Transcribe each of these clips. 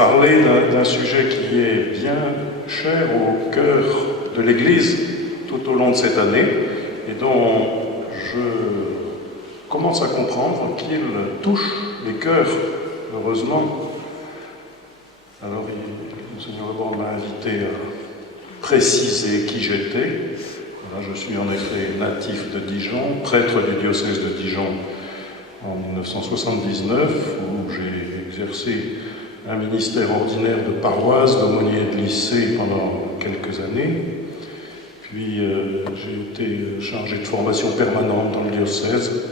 parler d'un sujet qui est bien cher au cœur de l'Église tout au long de cette année et dont je commence à comprendre qu'il touche les cœurs, heureusement. Alors, Monseigneur Lebord m'a invité à préciser qui j'étais. Voilà, je suis en effet natif de Dijon, prêtre du diocèse de Dijon en 1979, où j'ai exercé un ministère ordinaire de paroisse, d'aumônier de lycée pendant quelques années. Puis j'ai été chargé de formation permanente dans le diocèse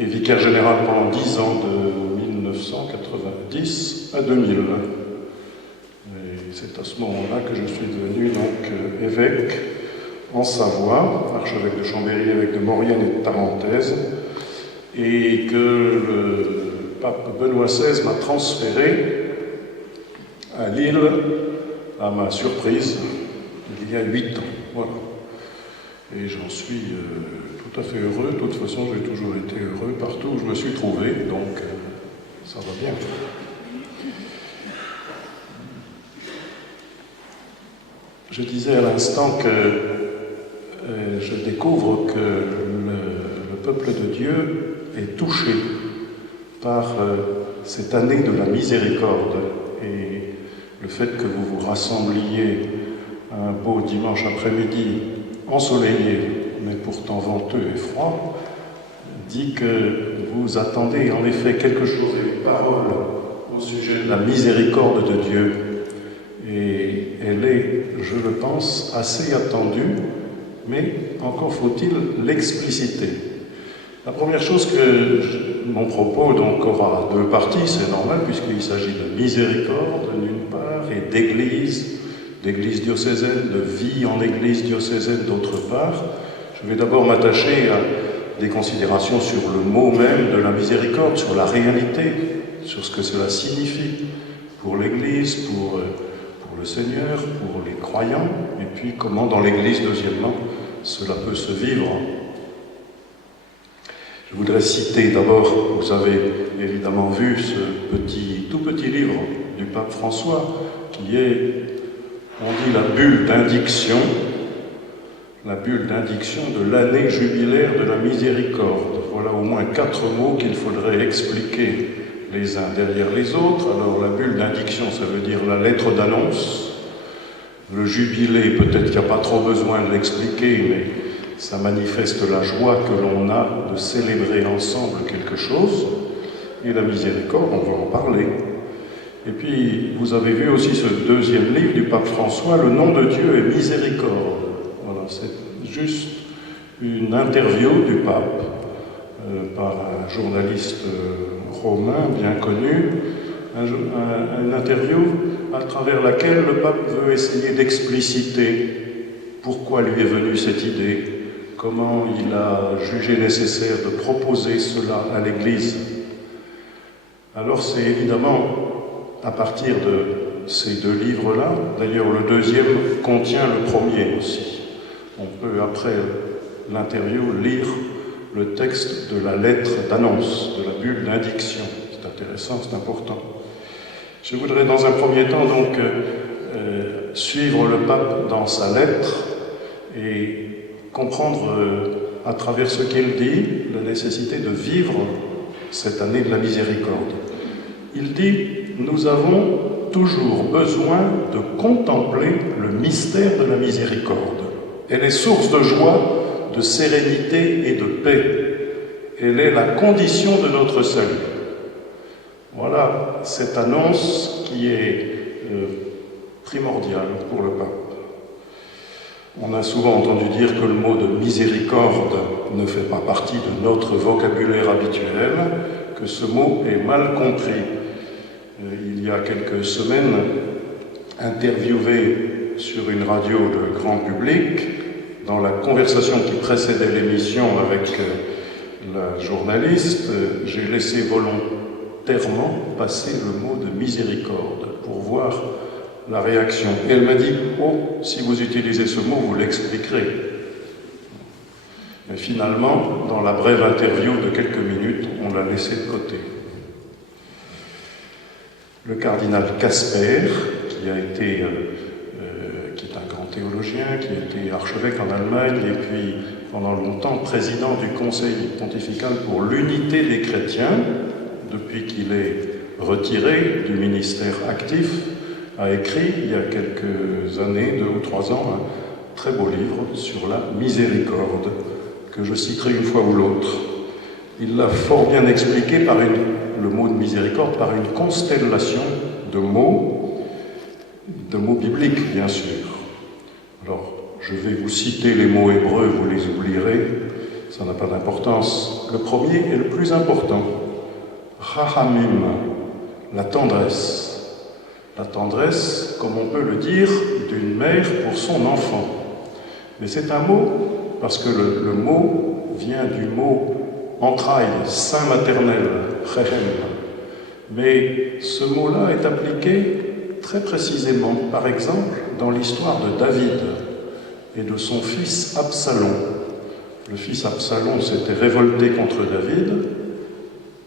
et vicaire général pendant 10 ans, de 1990 à 2000. Et c'est à ce moment-là que je suis devenu donc évêque en Savoie, archevêque de Chambéry, évêque de Maurienne et de Tarentaise, et que le pape Benoît XVI m'a transféré à Lille, à ma surprise, il y a 8 ans. Voilà. Et j'en suis tout à fait heureux. De toute façon, j'ai toujours été heureux partout où je me suis trouvé, donc ça va bien. Je disais à l'instant que je découvre que le peuple de Dieu est touché par cette année de la miséricorde et le fait que vous vous rassembliez un beau dimanche après-midi ensoleillé, mais pourtant venteux et froid, dit que vous attendez en effet quelque chose, une parole au sujet de la miséricorde de Dieu. Et elle est, je le pense, assez attendue, mais encore faut-il l'expliciter. La première chose mon propos donc aura 2 parties, c'est normal, puisqu'il s'agit de miséricorde d'une part et d'église diocésaine, de vie en église diocésaine d'autre part. Je vais d'abord m'attacher à des considérations sur le mot même de la miséricorde, sur la réalité, sur ce que cela signifie pour l'église, pour le Seigneur, pour les croyants, et puis comment dans l'église, deuxièmement, cela peut se vivre. Je voudrais citer d'abord, vous avez évidemment vu ce tout petit livre du pape François, qui est, on dit, la bulle d'indiction de l'année jubilaire de la miséricorde. Voilà au moins 4 mots qu'il faudrait expliquer les uns derrière les autres. Alors la bulle d'indiction, ça veut dire la lettre d'annonce. Le jubilé, peut-être qu'il n'y a pas trop besoin de l'expliquer, mais ça manifeste la joie que l'on a de célébrer ensemble quelque chose. Et la miséricorde, on va en parler. Et puis, vous avez vu aussi ce 2e livre du pape François, Le nom de Dieu est miséricorde. Voilà, c'est juste une interview du pape par un journaliste romain bien connu, une interview à travers laquelle le pape veut essayer d'expliciter pourquoi lui est venue cette idée, comment il a jugé nécessaire de proposer cela à l'Église. Alors c'est évidemment à partir de ces 2 livres-là, d'ailleurs le 2e contient le 1er aussi. On peut après l'interview lire le texte de la lettre d'annonce, de la bulle d'indiction. C'est intéressant, c'est important. Je voudrais dans un premier temps donc suivre le pape dans sa lettre et comprendre à travers ce qu'il dit la nécessité de vivre cette année de la miséricorde. Il dit « Nous avons toujours besoin de contempler le mystère de la miséricorde. Elle est source de joie, de sérénité et de paix. Elle est la condition de notre salut. » Voilà cette annonce qui est primordiale pour le pape. On a souvent entendu dire que le mot de miséricorde ne fait pas partie de notre vocabulaire habituel, que ce mot est mal compris. Il y a quelques semaines, interviewé sur une radio de grand public, dans la conversation qui précédait l'émission avec la journaliste, j'ai laissé volontairement passer le mot de miséricorde pour voir la réaction. Et elle m'a dit « Oh, si vous utilisez ce mot, vous l'expliquerez. » Mais finalement, dans la brève interview de quelques minutes, on l'a laissé de côté. le cardinal Casper, qui est un grand théologien, qui a été archevêque en Allemagne et puis pendant longtemps président du Conseil pontifical pour l'unité des chrétiens, depuis qu'il est retiré du ministère actif, a écrit il y a quelques années, 2 ou 3 ans, un très beau livre sur la miséricorde, que je citerai une fois ou l'autre. Il l'a fort bien expliqué par le mot de miséricorde par une constellation de mots bibliques, bien sûr. Alors, je vais vous citer les mots hébreux, vous les oublierez, ça n'a pas d'importance. Le premier est le plus important. Rahamim, la tendresse. La tendresse, comme on peut le dire, d'une mère pour son enfant. Mais c'est un mot, parce que le mot vient du mot entrailles, sein maternel, rehem. Mais ce mot-là est appliqué très précisément, par exemple, dans l'histoire de David et de son fils Absalom. Le fils Absalom s'était révolté contre David.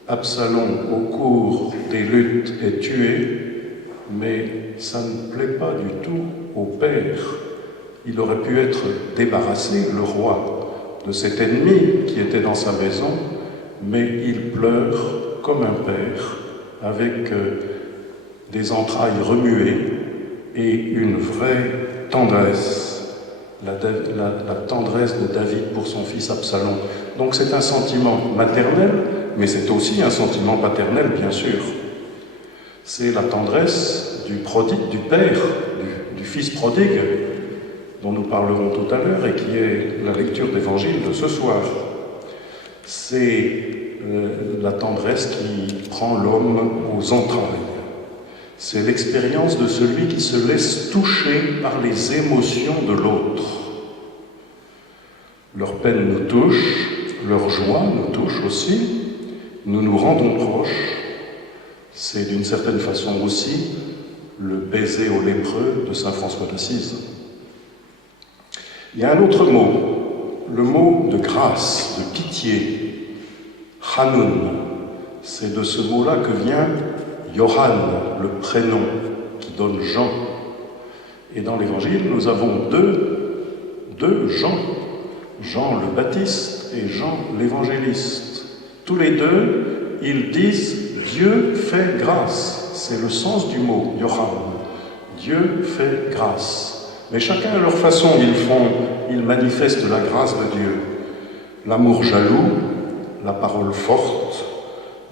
Absalom, au cours des luttes, est tué, mais ça ne plaît pas du tout au père. Il aurait pu être débarrassé, le roi, de cet ennemi qui était dans sa maison, mais il pleure comme un père, avec des entrailles remuées et une vraie tendresse. La tendresse de David pour son fils Absalom. Donc c'est un sentiment maternel, mais c'est aussi un sentiment paternel, bien sûr. C'est la tendresse du père, du fils prodigue, dont nous parlerons tout à l'heure et qui est la lecture d'évangile de ce soir. C'est la tendresse qui prend l'homme aux entrailles. C'est l'expérience de celui qui se laisse toucher par les émotions de l'autre. Leur peine nous touche, leur joie nous touche aussi, nous nous rendons proches. C'est d'une certaine façon aussi le baiser au lépreux de saint François d'Assise. Il y a un autre mot, le mot de grâce, de pitié, Hanoun. C'est de ce mot-là que vient Yohan, le prénom qui donne Jean. Et dans l'Évangile, nous avons deux Jean, Jean le Baptiste et Jean l'Évangéliste. Tous les deux, ils disent « Dieu fait grâce ». C'est le sens du mot, Yohan. Dieu fait grâce. Mais chacun à leur façon, ils manifestent la grâce de Dieu. L'amour jaloux, la parole forte,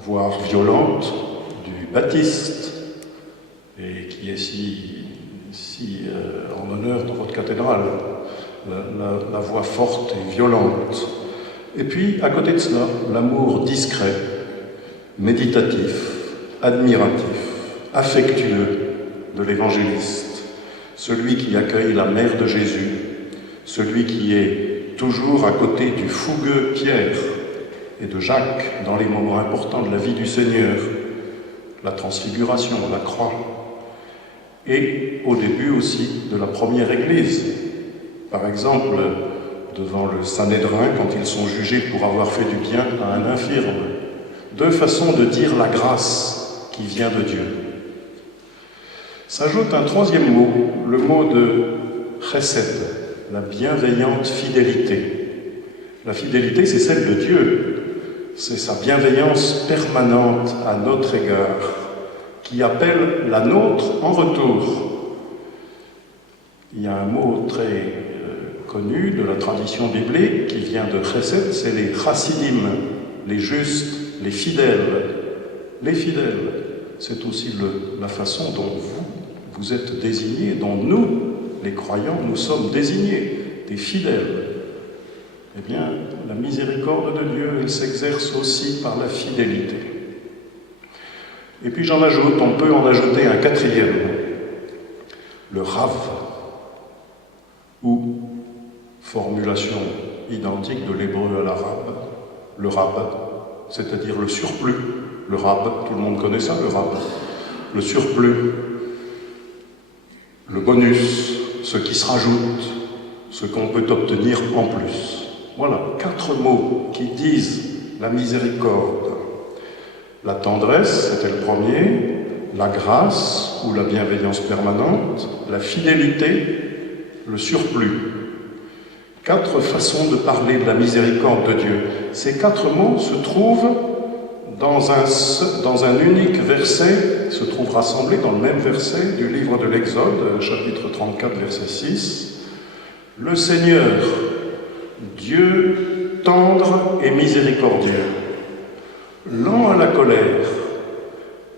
voire violente, du Baptiste, et qui est si en honneur dans votre cathédrale, la voix forte et violente. Et puis, à côté de cela, l'amour discret, méditatif, admiratif, affectueux de l'évangéliste, celui qui accueille la mère de Jésus, celui qui est toujours à côté du fougueux Pierre et de Jacques dans les moments importants de la vie du Seigneur, la transfiguration, la croix, et au début aussi de la première Église. Par exemple, devant le Sanhédrin, quand ils sont jugés pour avoir fait du bien à un infirme. Deux façons de dire la grâce qui vient de Dieu. S'ajoute un troisième mot, le mot de chesed, la bienveillante fidélité. La fidélité, c'est celle de Dieu. C'est sa bienveillance permanente à notre égard, qui appelle la nôtre en retour. Il y a un mot très connu de la tradition biblique qui vient de chesed, c'est les chassidim, les justes, les fidèles. Les fidèles, c'est aussi la façon dont vous êtes désignés, dont nous, les croyants, nous sommes désignés, des fidèles. Eh bien, la miséricorde de Dieu, elle s'exerce aussi par la fidélité. Et puis on peut en ajouter un quatrième, le Rav, ou formulation identique de l'hébreu à l'arabe, le Rab, c'est-à-dire le surplus. Le Rab, tout le monde connaît ça, le Rab. Le surplus, le bonus, ce qui se rajoute, ce qu'on peut obtenir en plus. Voilà, 4 mots qui disent la miséricorde. La tendresse, c'était le premier. la grâce ou la bienveillance permanente, la fidélité, le surplus. 4 façons de parler de la miséricorde de Dieu. Ces 4 mots se trouvent dans un unique verset, se trouvent rassemblés dans le même verset du livre de l'Exode, chapitre 34, verset 6. Le Seigneur, Dieu tendre et miséricordieux, lent à la colère,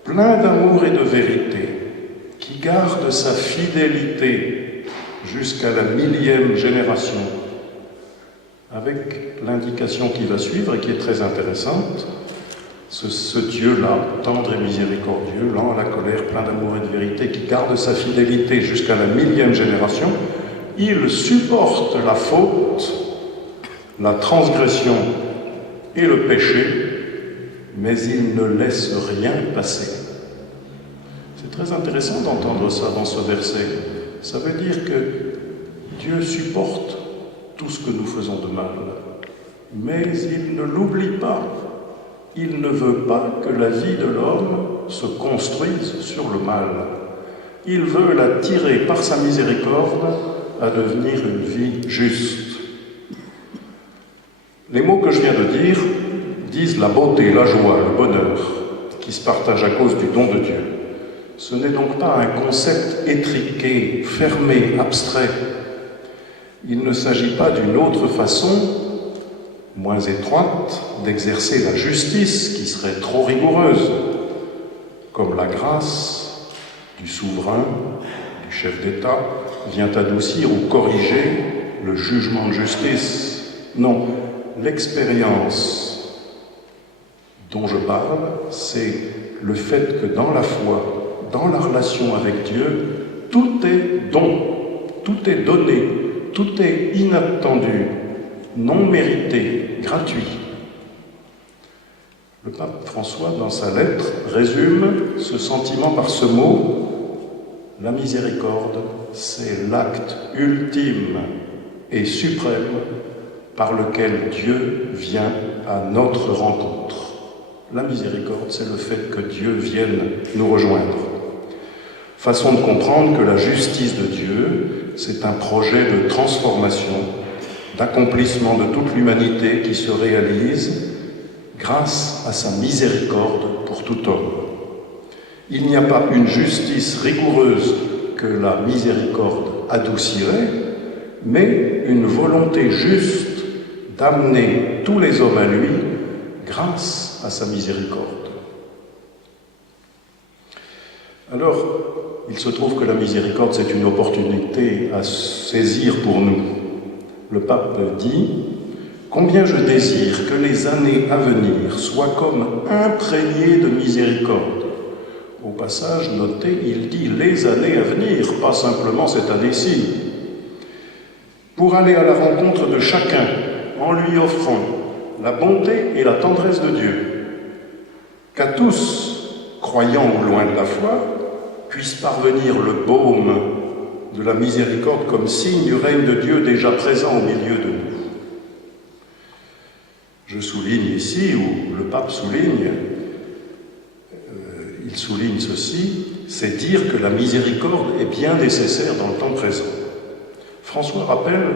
plein d'amour et de vérité, qui garde sa fidélité jusqu'à la 1000e génération, avec l'indication qui va suivre et qui est très intéressante. Ce Dieu-là, tendre et miséricordieux, lent à la colère, plein d'amour et de vérité, qui garde sa fidélité jusqu'à la 1000e génération, il supporte la faute, la transgression et le péché, mais il ne laisse rien passer. C'est très intéressant d'entendre ça dans ce verset. Ça veut dire que Dieu supporte tout ce que nous faisons de mal, mais il ne l'oublie pas. Il ne veut pas que la vie de l'homme se construise sur le mal. Il veut la tirer par sa miséricorde à devenir une vie juste. Les mots que je viens de dire disent la beauté, la joie, le bonheur qui se partagent à cause du don de Dieu. Ce n'est donc pas un concept étriqué, fermé, abstrait. Il ne s'agit pas d'une autre façon, moins étroite, d'exercer la justice qui serait trop rigoureuse, comme la grâce du souverain, du chef d'État, vient adoucir ou corriger le jugement de justice. Non, l'expérience dont je parle, c'est le fait que dans la foi, dans la relation avec Dieu, tout est don, tout est donné, tout est inattendu, non mérité, gratuit. Le pape François, dans sa lettre, résume ce sentiment par ce mot: la miséricorde, c'est l'acte ultime et suprême par lequel Dieu vient à notre rencontre. La miséricorde, c'est le fait que Dieu vienne nous rejoindre. Façon de comprendre que la justice de Dieu, c'est un projet de transformation, d'accomplissement de toute l'humanité qui se réalise grâce à sa miséricorde pour tout homme. Il n'y a pas une justice rigoureuse que la miséricorde adoucirait, mais une volonté juste d'amener tous les hommes à lui grâce à sa miséricorde. Alors, il se trouve que la miséricorde, c'est une opportunité à saisir pour nous. Le pape dit « Combien je désire que les années à venir soient comme imprégnées de miséricorde. » Au passage, notez, il dit « les années à venir », pas simplement cette année-ci. Pour aller à la rencontre de chacun, en lui offrant la bonté et la tendresse de Dieu, qu'à tous, croyants ou loin de la foi, puisse parvenir le baume de la miséricorde comme signe du règne de Dieu déjà présent au milieu de nous. Je souligne ici, ou le pape souligne, il souligne ceci, c'est dire que la miséricorde est bien nécessaire dans le temps présent. François rappelle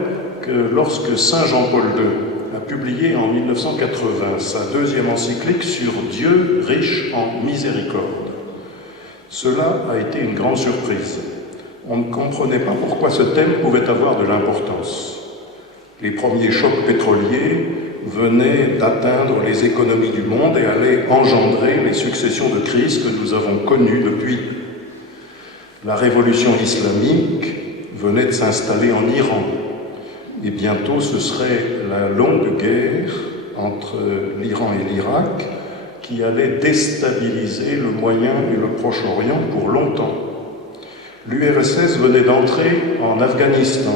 que lorsque Saint Jean-Paul II a publié en 1980 sa 2e encyclique sur Dieu riche en miséricorde, cela a été une grande surprise. On ne comprenait pas pourquoi ce thème pouvait avoir de l'importance. Les premiers chocs pétroliers venaient d'atteindre les économies du monde et allaient engendrer les successions de crises que nous avons connues depuis. La révolution islamique venait de s'installer en Iran, et bientôt ce serait la longue guerre entre l'Iran et l'Irak qui allait déstabiliser le Moyen et le Proche-Orient pour longtemps. L'URSS venait d'entrer en Afghanistan.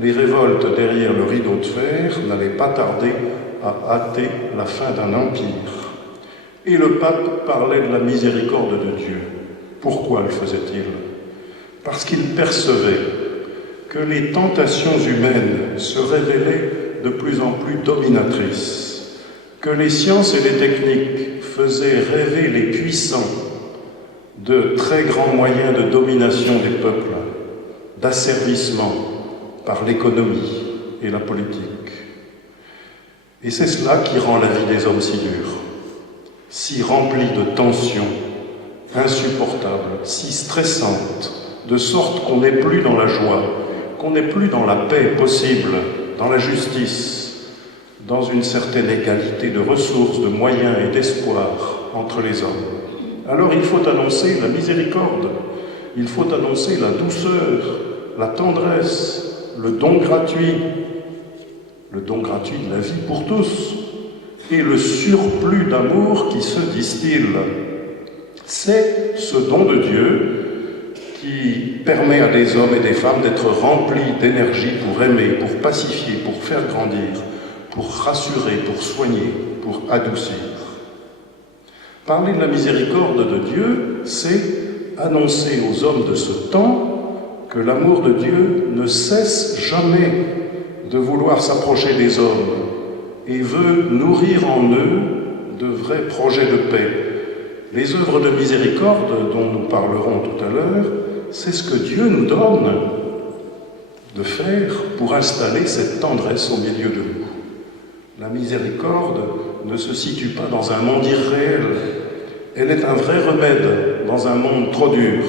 Les révoltes derrière le rideau de fer n'allaient pas tarder à hâter la fin d'un empire. Et le pape parlait de la miséricorde de Dieu. Pourquoi le faisait-il? Parce qu'il percevait que les tentations humaines se révélaient de plus en plus dominatrices, que les sciences et les techniques faisaient rêver les puissants de très grands moyens de domination des peuples, d'asservissement par l'économie et la politique. Et c'est cela qui rend la vie des hommes si dure, si remplie de tensions insupportables, si stressante, de sorte qu'on n'est plus dans la joie, qu'on n'est plus dans la paix possible, dans la justice, dans une certaine égalité de ressources, de moyens et d'espoir entre les hommes. Alors il faut annoncer la miséricorde, il faut annoncer la douceur, la tendresse, le don gratuit de la vie pour tous, et le surplus d'amour qui se distille. C'est ce don de Dieu qui permet à des hommes et des femmes d'être remplis d'énergie pour aimer, pour pacifier, pour faire grandir, pour rassurer, pour soigner, pour adoucir. Parler de la miséricorde de Dieu, c'est annoncer aux hommes de ce temps que l'amour de Dieu ne cesse jamais de vouloir s'approcher des hommes et veut nourrir en eux de vrais projets de paix. Les œuvres de miséricorde dont nous parlerons tout à l'heure, c'est ce que Dieu nous donne de faire pour installer cette tendresse au milieu de nous. La miséricorde ne se situe pas dans un monde irréel, elle est un vrai remède dans un monde trop dur.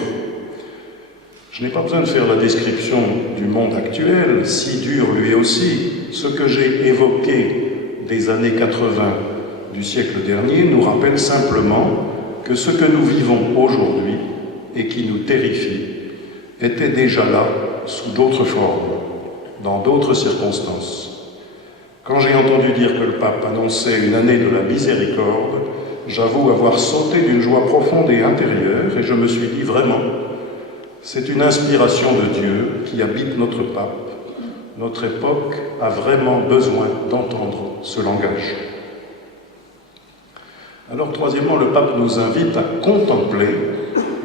Je n'ai pas besoin de faire la description du monde actuel, si dur lui aussi. Ce que j'ai évoqué des années 80 du siècle dernier nous rappelle simplement que ce que nous vivons aujourd'hui et qui nous terrifie était déjà là sous d'autres formes, dans d'autres circonstances. Quand j'ai entendu dire que le pape annonçait une année de la miséricorde, j'avoue avoir sauté d'une joie profonde et intérieure et je me suis dit vraiment, c'est une inspiration de Dieu qui habite notre pape. Notre époque a vraiment besoin d'entendre ce langage. Alors, troisièmement, le pape nous invite à contempler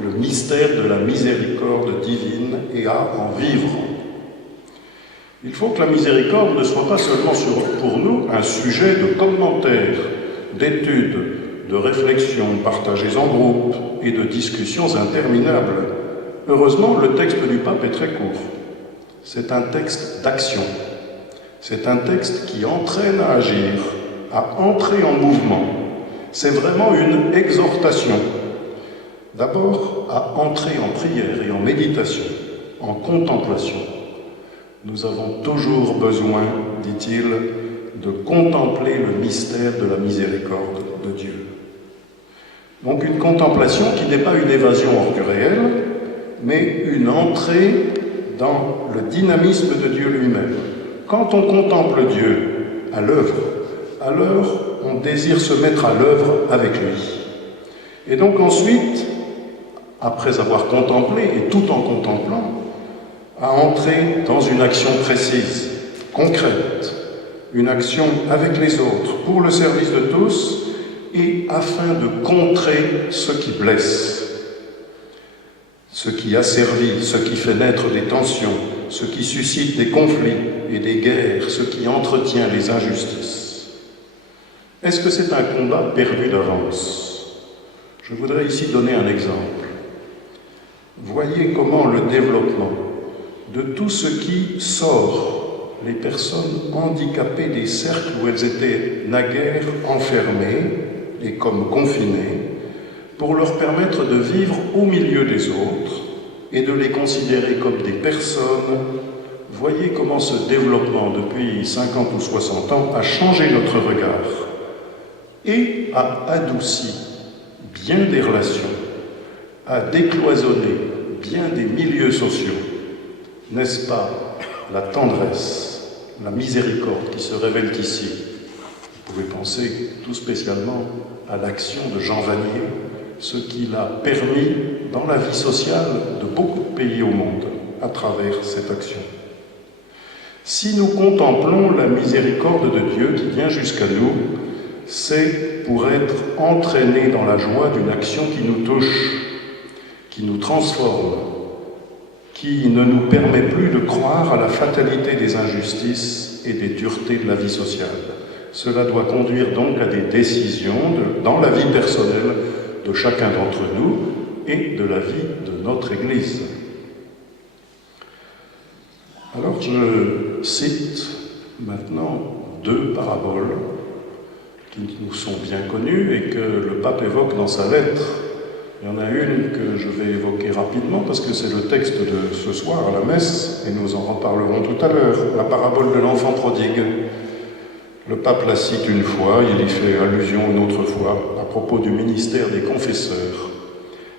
le mystère de la miséricorde divine et à en vivre. Il faut que la miséricorde ne soit pas seulement pour nous un sujet de commentaires, d'études, de réflexions partagées en groupe et de discussions interminables. Heureusement, le texte du pape est très court. C'est un texte d'action. C'est un texte qui entraîne à agir, à entrer en mouvement. C'est vraiment une exhortation. D'abord, à entrer en prière et en méditation, en contemplation. Nous avons toujours besoin, dit-il, de contempler le mystère de la miséricorde de Dieu. Donc une contemplation qui n'est pas une évasion hors du réel, mais une entrée dans le dynamisme de Dieu lui-même. Quand on contemple Dieu à l'œuvre, alors on désire se mettre à l'œuvre avec lui. Et donc ensuite, après avoir contemplé, et tout en contemplant, à entrer dans une action précise, concrète, une action avec les autres, pour le service de tous, et afin de contrer ce qui blesse, ce qui asservit, ce qui fait naître des tensions, ce qui suscite des conflits et des guerres, ce qui entretient les injustices. Est-ce que c'est un combat perdu d'avance? Je voudrais ici donner un exemple. Voyez comment le développement de tout ce qui sort les personnes handicapées des cercles où elles étaient naguère enfermées et comme confinées, pour leur permettre de vivre au milieu des autres et de les considérer comme des personnes. Voyez comment ce développement depuis 50 ou 60 ans a changé notre regard et a adouci bien des relations, a décloisonné bien des milieux sociaux. N'est-ce pas la tendresse, la miséricorde qui se révèle ici? Vous pouvez penser tout spécialement à l'action de Jean Vanier, ce qu'il a permis dans la vie sociale de beaucoup de pays au monde à travers cette action. Si nous contemplons la miséricorde de Dieu qui vient jusqu'à nous, c'est pour être entraînés dans la joie d'une action qui nous touche, qui nous transforme, qui ne nous permet plus de croire à la fatalité des injustices et des duretés de la vie sociale. Cela doit conduire donc à des décisions dans la vie personnelle de chacun d'entre nous, et de la vie de notre Église. Alors je cite maintenant deux paraboles qui nous sont bien connues et que le pape évoque dans sa lettre. Il y en a une que je vais évoquer rapidement parce que c'est le texte de ce soir à la messe et nous en reparlerons tout à l'heure, la parabole de l'enfant prodigue. Le pape la cite une fois, il y fait allusion une autre fois à propos du ministère des confesseurs.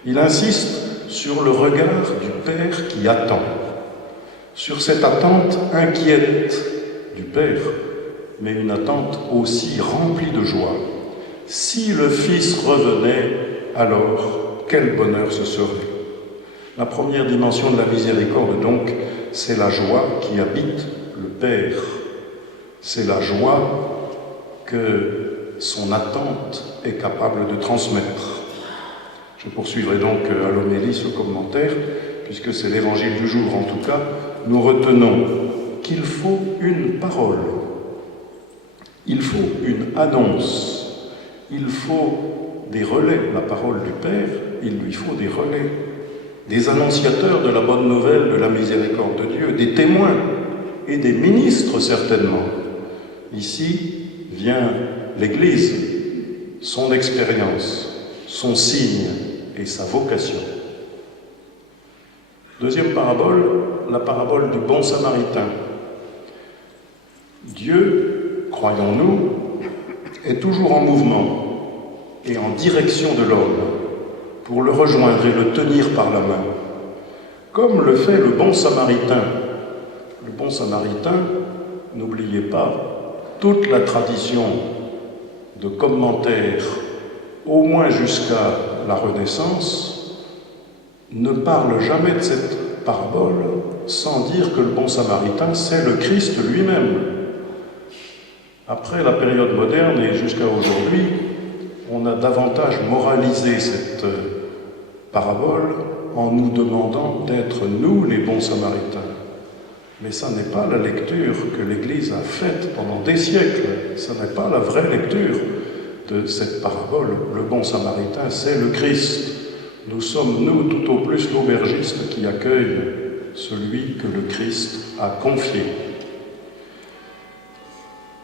Il insiste sur le regard du Père qui attend, sur cette attente inquiète du Père, mais une attente aussi remplie de joie. Si le Fils revenait, alors quel bonheur ce serait. La première dimension de la miséricorde, donc, c'est la joie qui habite le Père. C'est la joie que son attente est capable de transmettre. Je poursuivrai donc à l'homélie ce commentaire, puisque c'est l'évangile du jour. En tout cas, nous retenons qu'il faut une parole, il faut une annonce, il faut des relais. La parole du Père, il lui faut des relais, des annonciateurs de la bonne nouvelle de la miséricorde de Dieu, des témoins et des ministres certainement. Ici vient l'Église, son expérience, son signe et sa vocation. Deuxième parabole, la parabole du bon samaritain. Dieu, croyons-nous, est toujours en mouvement et en direction de l'homme pour le rejoindre et le tenir par la main, comme le fait le bon samaritain. Le bon samaritain, n'oubliez pas, toute la tradition de commentaires, au moins jusqu'à la Renaissance, ne parle jamais de cette parabole sans dire que le bon samaritain, c'est le Christ lui-même. Après la période moderne et jusqu'à aujourd'hui, on a davantage moralisé cette parabole en nous demandant d'être nous les bons samaritains. Mais ça n'est pas la lecture que l'Église a faite pendant des siècles. Ça n'est pas la vraie lecture de cette parabole. Le bon samaritain, c'est le Christ. Nous sommes, nous, tout au plus l'aubergiste qui accueille celui que le Christ a confié.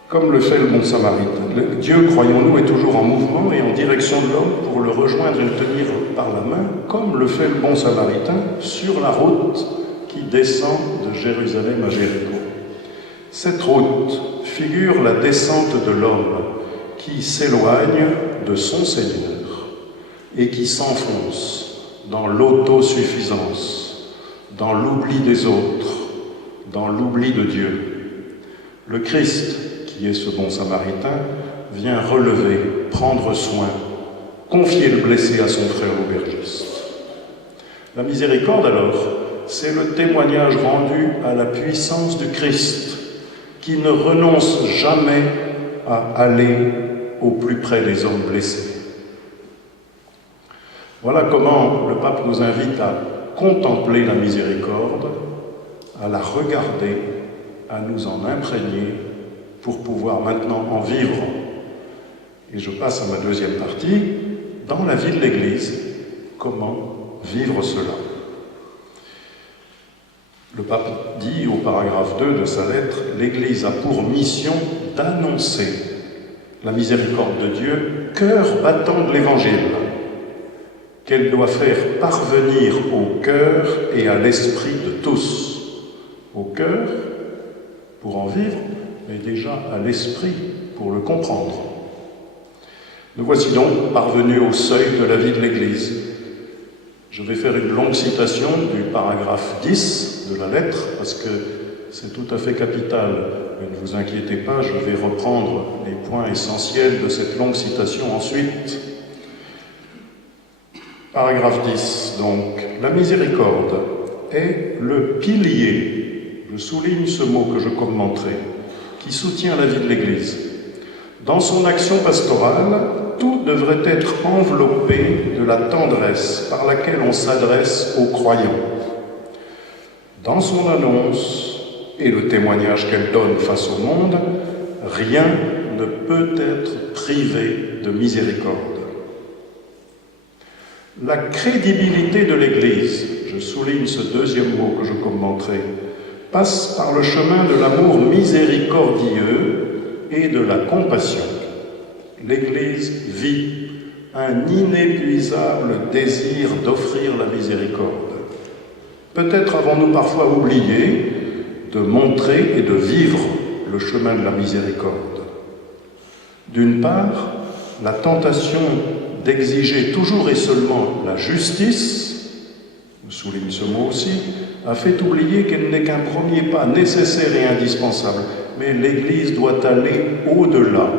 Comme le fait le bon samaritain, Dieu, croyons-nous, est toujours en mouvement et en direction de l'homme pour le rejoindre et le tenir par la main, comme le fait le bon samaritain sur la route qui descend de Jérusalem à Jéricho. Cette route figure la descente de l'homme qui s'éloigne de son Seigneur et qui s'enfonce dans l'autosuffisance, dans l'oubli des autres, dans l'oubli de Dieu. Le Christ, qui est ce bon samaritain, vient relever, prendre soin, confier le blessé à son frère l'aubergiste. La miséricorde, alors, c'est le témoignage rendu à la puissance du Christ, qui ne renonce jamais à aller au plus près des hommes blessés. Voilà comment le pape nous invite à contempler la miséricorde, à la regarder, à nous en imprégner pour pouvoir maintenant en vivre. Et je passe à ma deuxième partie, dans la vie de l'Église, comment vivre cela. Le pape dit au paragraphe 2 de sa lettre, l'Église a pour mission d'annoncer la miséricorde de Dieu, cœur battant de l'Évangile, qu'elle doit faire parvenir au cœur et à l'esprit de tous. Au cœur, pour en vivre, mais déjà à l'esprit, pour le comprendre. Nous voici donc parvenus au seuil de la vie de l'Église. Je vais faire une longue citation du paragraphe 10 de la lettre, parce que c'est tout à fait capital. Mais ne vous inquiétez pas, je vais reprendre les points essentiels de cette longue citation ensuite. Paragraphe 10, donc. La miséricorde est le pilier, je souligne ce mot que je commenterai, qui soutient la vie de l'Église. Dans son action pastorale, tout devrait être enveloppé de la tendresse par laquelle on s'adresse aux croyants. Dans son annonce et le témoignage qu'elle donne face au monde, rien ne peut être privé de miséricorde. La crédibilité de l'Église, je souligne ce deuxième mot que je commenterai, passe par le chemin de l'amour miséricordieux et de la compassion. L'Église vit un inépuisable désir d'offrir la miséricorde. Peut-être avons-nous parfois oublié de montrer et de vivre le chemin de la miséricorde. D'une part, la tentation d'exiger toujours et seulement la justice, je souligne ce mot aussi, a fait oublier qu'elle n'est qu'un premier pas nécessaire et indispensable. Mais l'Église doit aller au-delà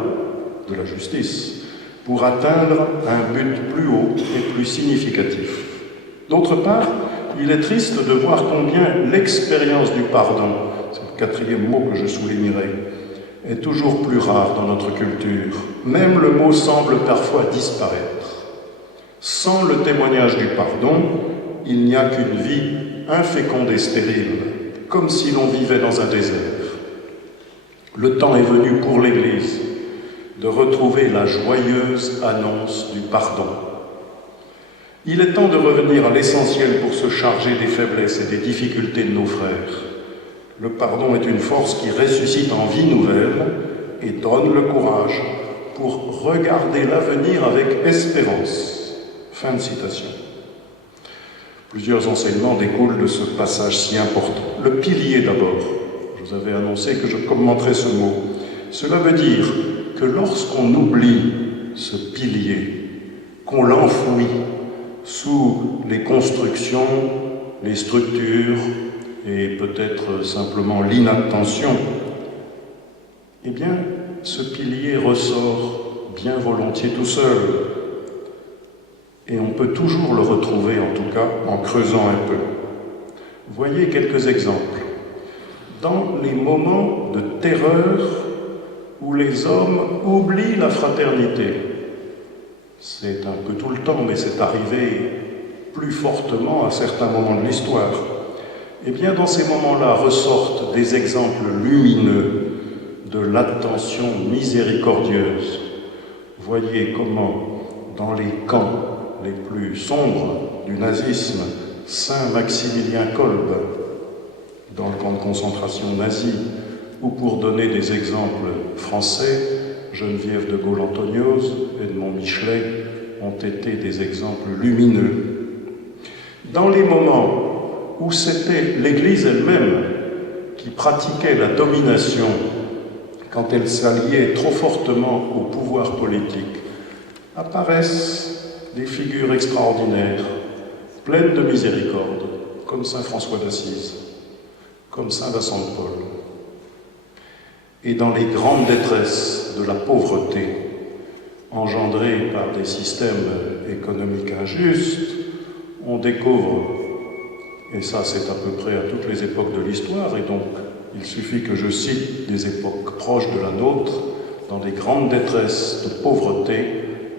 de la justice pour atteindre un but plus haut et plus significatif. D'autre part, il est triste de voir combien l'expérience du pardon, c'est le quatrième mot que je soulignerai, est toujours plus rare dans notre culture. Même le mot semble parfois disparaître. Sans le témoignage du pardon, il n'y a qu'une vie inféconde et stérile, comme si l'on vivait dans un désert. Le temps est venu pour l'Église de retrouver la joyeuse annonce du pardon. Il est temps de revenir à l'essentiel pour se charger des faiblesses et des difficultés de nos frères. Le pardon est une force qui ressuscite en vie nouvelle et donne le courage pour regarder l'avenir avec espérance. Fin de citation. Plusieurs enseignements découlent de ce passage si important. Le pilier d'abord. Je vous avais annoncé que je commenterais ce mot. Cela veut dire que lorsqu'on oublie ce pilier, qu'on l'enfouit sous les constructions, les structures et peut-être simplement l'inattention, eh bien, ce pilier ressort bien volontiers tout seul. Et on peut toujours le retrouver, en tout cas, en creusant un peu. Voyez quelques exemples. Dans les moments de terreur où les hommes oublient la fraternité, c'est un peu tout le temps, mais c'est arrivé plus fortement à certains moments de l'histoire, eh bien, dans ces moments-là ressortent des exemples lumineux de l'attention miséricordieuse. Voyez comment, dans les camps les plus sombres du nazisme, Saint Maximilien Kolbe, dans le camp de concentration nazi, ou pour donner des exemples français, Geneviève de Gaulle-Antoniose, Edmond Michelet, ont été des exemples lumineux. Dans les moments où c'était l'Église elle-même qui pratiquait la domination, quand elle s'alliait trop fortement au pouvoir politique, apparaissent des figures extraordinaires, pleines de miséricorde, comme saint François d'Assise, comme saint Vincent de Paul. Et dans les grandes détresses de la pauvreté, engendrée par des systèmes économiques injustes, on découvre, et ça c'est à peu près à toutes les époques de l'histoire, et donc il suffit que je cite des époques proches de la nôtre, dans les grandes détresses de pauvreté,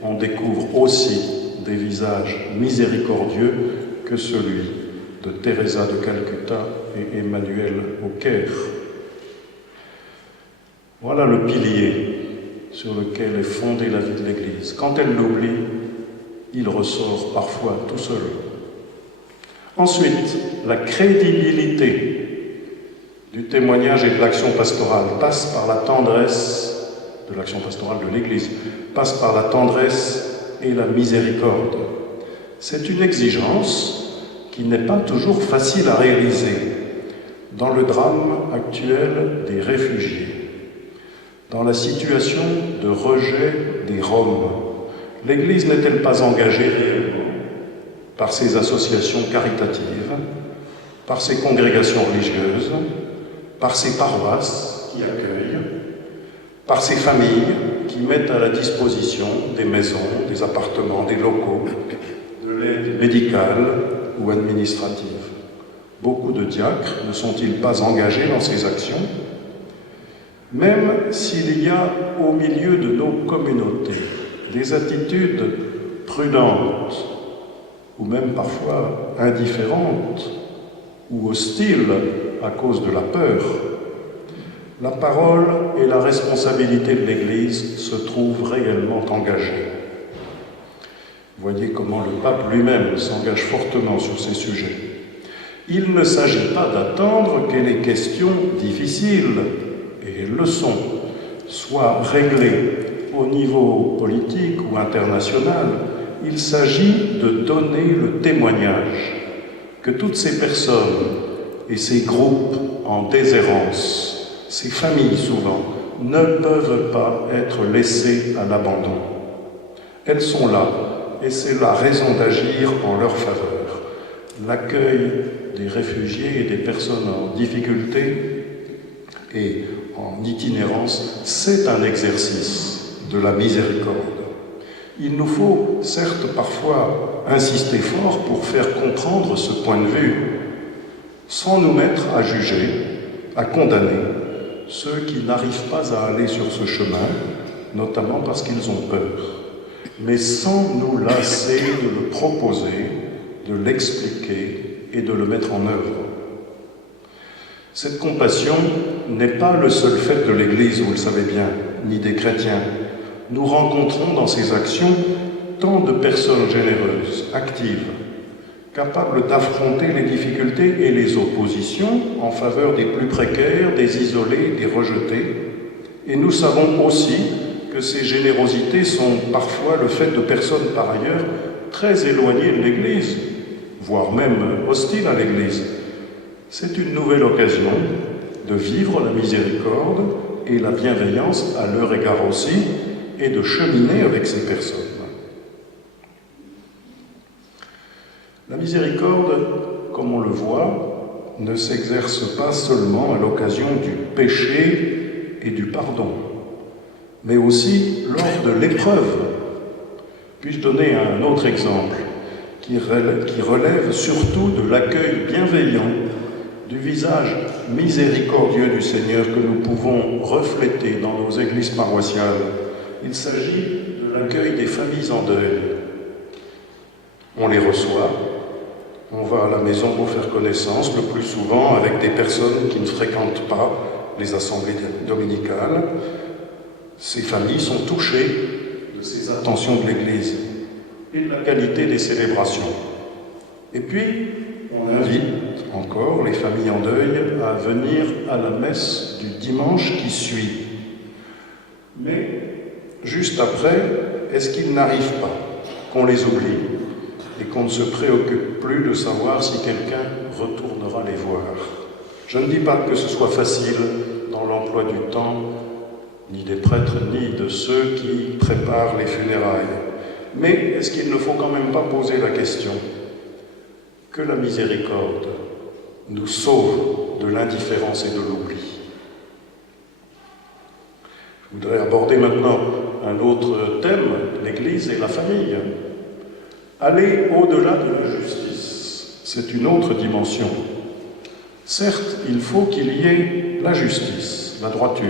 on découvre aussi des visages miséricordieux que celui de Teresa de Calcutta et Emmanuel au Caire. Voilà le pilier sur lequel est fondée la vie de l'Église. Quand elle l'oublie, il ressort parfois tout seul. Ensuite, la crédibilité du témoignage et de l'action pastorale passe par la tendresse de l'action pastorale de l'Église, passe par la tendresse et la miséricorde. C'est une exigence qui n'est pas toujours facile à réaliser dans le drame actuel des réfugiés, dans la situation de rejet des Roms. L'Église n'est-elle pas engagée par ses associations caritatives, par ses congrégations religieuses, par ses paroisses qui accueillent, par ses familles qui mettent à la disposition des maisons, des appartements, des locaux, de l'aide médicale ou administrative? Beaucoup de diacres ne sont-ils pas engagés dans ces actions? Même s'il y a au milieu de nos communautés des attitudes prudentes ou même parfois indifférentes ou hostiles à cause de la peur, la parole et la responsabilité de l'Église se trouvent réellement engagées. Voyez comment le pape lui-même s'engage fortement sur ces sujets. Il ne s'agit pas d'attendre que les questions difficiles, et elles le sont, soient réglées au niveau politique ou international. Il s'agit de donner le témoignage que toutes ces personnes et ces groupes en déshérence, ces familles souvent, ne peuvent pas être laissées à l'abandon. Elles sont là, et c'est la raison d'agir en leur faveur. L'accueil des réfugiés et des personnes en difficulté et en itinérance, c'est un exercice de la miséricorde. Il nous faut, certes, parfois insister fort pour faire comprendre ce point de vue, sans nous mettre à juger, à condamner ceux qui n'arrivent pas à aller sur ce chemin, notamment parce qu'ils ont peur, mais sans nous lasser de le proposer, de l'expliquer et de le mettre en œuvre. Cette compassion n'est pas le seul fait de l'Église, vous le savez bien, ni des chrétiens. Nous rencontrons dans ces actions tant de personnes généreuses, actives, capables d'affronter les difficultés et les oppositions en faveur des plus précaires, des isolés, des rejetés. Et nous savons aussi que ces générosités sont parfois le fait de personnes par ailleurs très éloignées de l'Église, voire même hostiles à l'Église. C'est une nouvelle occasion de vivre la miséricorde et la bienveillance à leur égard aussi, et de cheminer avec ces personnes. La miséricorde, comme on le voit, ne s'exerce pas seulement à l'occasion du péché et du pardon, mais aussi lors de l'épreuve. Puis-je donner un autre exemple qui relève surtout de l'accueil bienveillant, du visage miséricordieux du Seigneur que nous pouvons refléter dans nos églises paroissiales. Il s'agit de l'accueil des familles en deuil. On les reçoit, on va à la maison pour faire connaissance, le plus souvent avec des personnes qui ne fréquentent pas les assemblées dominicales. Ces familles sont touchées de ces attentions de l'Église et de la qualité des célébrations. Et puis, on invite encore les familles en deuil à venir à la messe du dimanche qui suit. Mais juste après, est-ce qu'ils n'arrivent pas, qu'on les oublie et qu'on ne se préoccupe plus de savoir si quelqu'un retournera les voir? Je ne dis pas que ce soit facile dans l'emploi du temps, ni des prêtres, ni de ceux qui préparent les funérailles. Mais est-ce qu'il ne faut quand même pas poser la question que la miséricorde nous sauve de l'indifférence et de l'oubli? Je voudrais aborder maintenant un autre thème, l'Église et la famille. Aller au-delà de la justice, c'est une autre dimension. Certes, il faut qu'il y ait la justice, la droiture.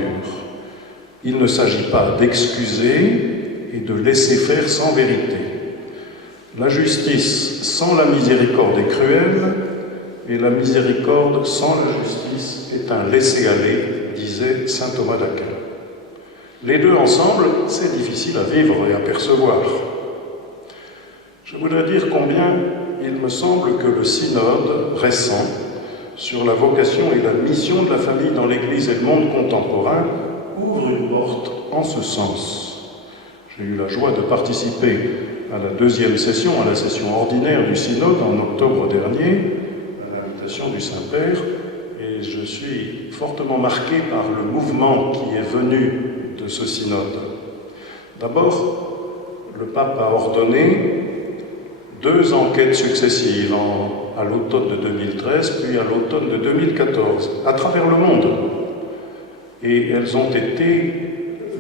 Il ne s'agit pas d'excuser et de laisser faire sans vérité. La justice sans la miséricorde est cruelle, et la miséricorde sans la justice est un laisser-aller, disait saint Thomas d'Aquin. Les deux ensemble, c'est difficile à vivre et à percevoir. Je voudrais dire combien il me semble que le synode récent sur la vocation et la mission de la famille dans l'Église et le monde contemporain ouvre une porte en ce sens. J'ai eu la joie de participer à la deuxième session, à la session ordinaire du synode en octobre dernier, à l'invitation du Saint-Père, et je suis fortement marqué par le mouvement qui est venu de ce synode. D'abord, le pape a ordonné 2 enquêtes successives à l'automne de 2013 puis à l'automne de 2014 à travers le monde, et elles ont été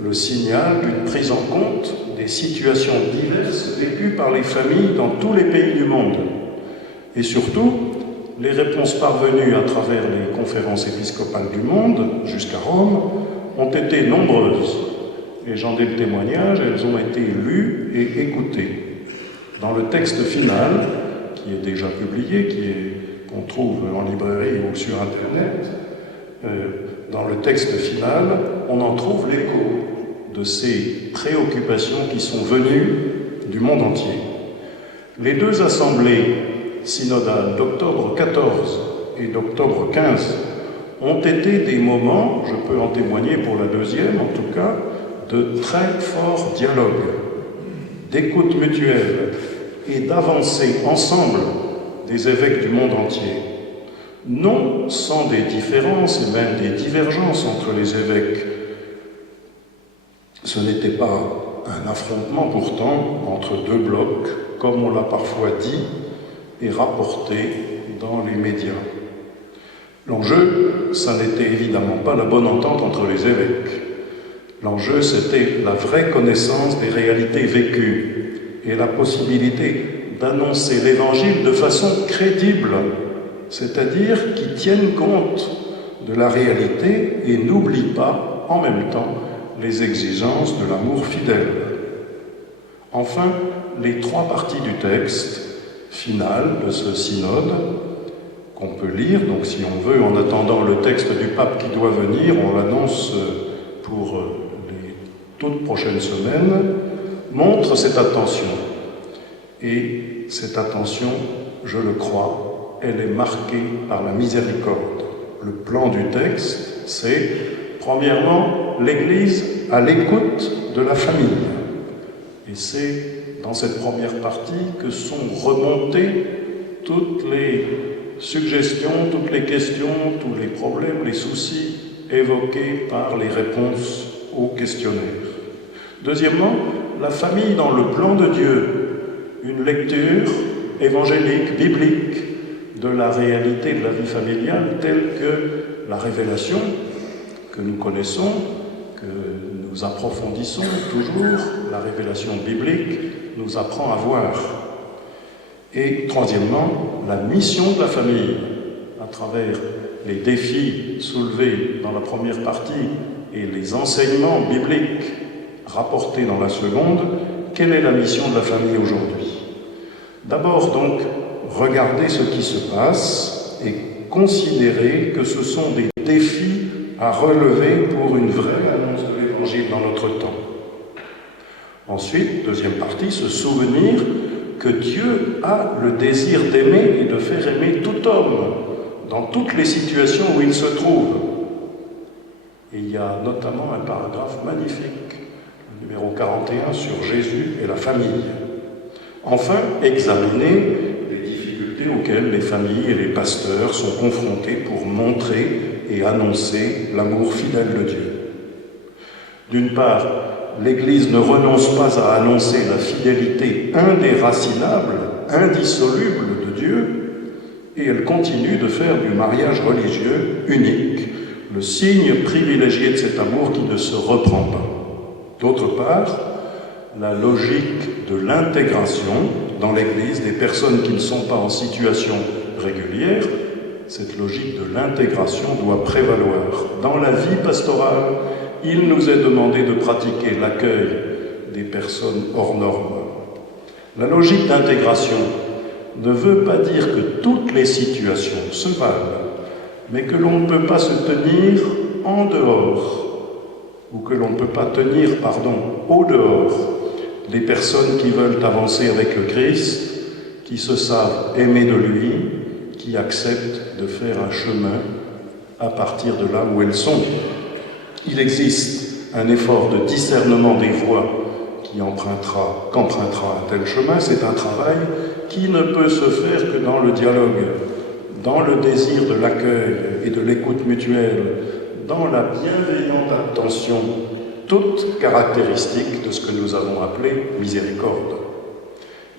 le signal d'une prise en compte des situations diverses vécues par les familles dans tous les pays du monde, et surtout les réponses parvenues à travers les conférences épiscopales du monde jusqu'à Rome ont été nombreuses, et j'en ai le témoignage. Elles ont été lues et écoutées. Dans le texte final, qui est déjà publié, qu'on trouve en librairie ou sur Internet, dans le texte final, on en trouve l'écho de ces préoccupations qui sont venues du monde entier. Les deux assemblées synodales d'octobre 14 et d'octobre 15 ont été des moments, je peux en témoigner pour la deuxième en tout cas, de très fort dialogue, d'écoute mutuelle et d'avancée ensemble des évêques du monde entier. Non sans des différences et même des divergences entre les évêques. Ce n'était pas un affrontement pourtant entre deux blocs, comme on l'a parfois dit et rapporté dans les médias. L'enjeu, ça n'était évidemment pas la bonne entente entre les évêques. L'enjeu, c'était la vraie connaissance des réalités vécues et la possibilité d'annoncer l'Évangile de façon crédible, c'est-à-dire qui tienne compte de la réalité et n'oublie pas, en même temps, les exigences de l'amour fidèle. Enfin, les trois parties du texte final de ce synode, qu'on peut lire, donc si on veut, en attendant le texte du pape qui doit venir, on l'annonce pour les toutes prochaines semaines, montrent cette attention. Et cette attention, je le crois, elle est marquée par la miséricorde. Le plan du texte, c'est, premièrement, l'Église à l'écoute de la famille. Et c'est dans cette première partie que sont remontées toutes les suggestions, toutes les questions, tous les problèmes, les soucis évoqués par les réponses aux questionnaires. Deuxièmement, la famille dans le plan de Dieu, une lecture évangélique, biblique de la réalité de la vie familiale telle que la révélation que nous connaissons, que nous approfondissons toujours, la révélation biblique nous apprend à voir. Et troisièmement, la mission de la famille, à travers les défis soulevés dans la première partie et les enseignements bibliques rapportés dans la seconde, quelle est la mission de la famille aujourd'hui? D'abord donc, regarder ce qui se passe et considérer que ce sont des défis à relever pour une vraie annonce de l'Évangile dans notre temps. Ensuite, deuxième partie, se souvenir que Dieu a le désir d'aimer et de faire aimer tout homme dans toutes les situations où il se trouve. Et il y a notamment un paragraphe magnifique, le numéro 41, sur Jésus et la famille. Enfin, examiner les difficultés auxquelles les familles et les pasteurs sont confrontés pour montrer et annoncer l'amour fidèle de Dieu. D'une part, l'Église ne renonce pas à annoncer la fidélité indéracinable, indissoluble de Dieu, et elle continue de faire du mariage religieux unique, le signe privilégié de cet amour qui ne se reprend pas. D'autre part, la logique de l'intégration dans l'Église des personnes qui ne sont pas en situation régulière, cette logique de l'intégration doit prévaloir. Dans la vie pastorale, il nous est demandé de pratiquer l'accueil des personnes hors normes. La logique d'intégration ne veut pas dire que toutes les situations se valent, mais que l'on ne peut pas se tenir en dehors, ou que l'on ne peut pas tenir, au dehors, des personnes qui veulent avancer avec le Christ, qui se savent aimer de lui, qui acceptent de faire un chemin à partir de là où elles sont. Il existe un effort de discernement des voies qu'empruntera un tel chemin. C'est un travail qui ne peut se faire que dans le dialogue, dans le désir de l'accueil et de l'écoute mutuelle, dans la bienveillante attention, toute caractéristique de ce que nous avons appelé miséricorde.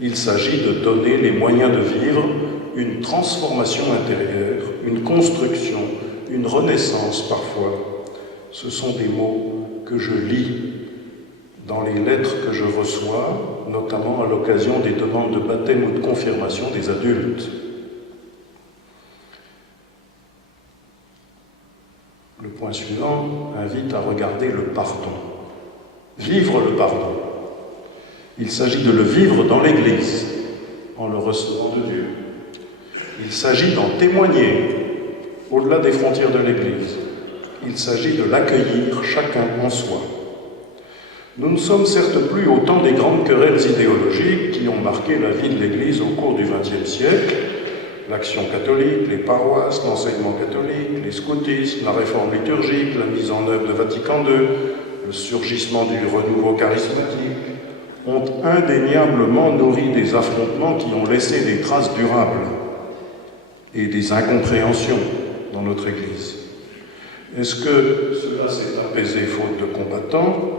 Il s'agit de donner les moyens de vivre une transformation intérieure, une construction, une renaissance parfois. Ce sont des mots que je lis dans les lettres que je reçois, notamment à l'occasion des demandes de baptême ou de confirmation des adultes. Le point suivant invite à regarder le pardon. Vivre le pardon. Il s'agit de le vivre dans l'Église, en le recevant de Dieu. Il s'agit d'en témoigner au-delà des frontières de l'Église. Il s'agit de l'accueillir chacun en soi. Nous ne sommes certes plus au temps des grandes querelles idéologiques qui ont marqué la vie de l'Église au cours du XXe siècle, l'action catholique, les paroisses, l'enseignement catholique, les scoutismes, la réforme liturgique, la mise en œuvre de Vatican II, le surgissement du renouveau charismatique, ont indéniablement nourri des affrontements qui ont laissé des traces durables et des incompréhensions dans notre Église. Est-ce que cela s'est apaisé faute de combattants?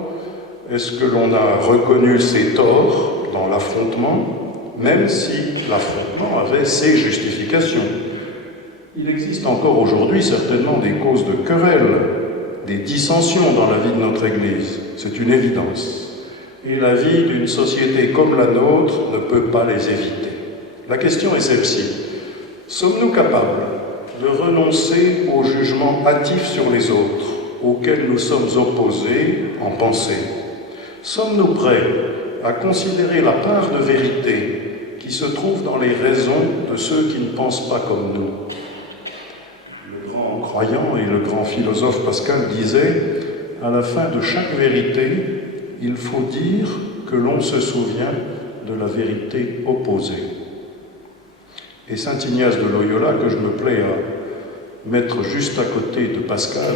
Est-ce que l'on a reconnu ses torts dans l'affrontement, même si l'affrontement avait ses justifications? Il existe encore aujourd'hui certainement des causes de querelles, des dissensions dans la vie de notre Église, c'est une évidence. Et la vie d'une société comme la nôtre ne peut pas les éviter. La question est celle-ci. Sommes-nous capables de renoncer au jugement hâtif sur les autres, auxquels nous sommes opposés en pensée? Sommes-nous prêts à considérer la part de vérité qui se trouve dans les raisons de ceux qui ne pensent pas comme nous? Le grand croyant et le grand philosophe Pascal disait « À la fin de chaque vérité, il faut dire que l'on se souvient de la vérité opposée. » Et saint Ignace de Loyola, que je me plais à mettre juste à côté de Pascal,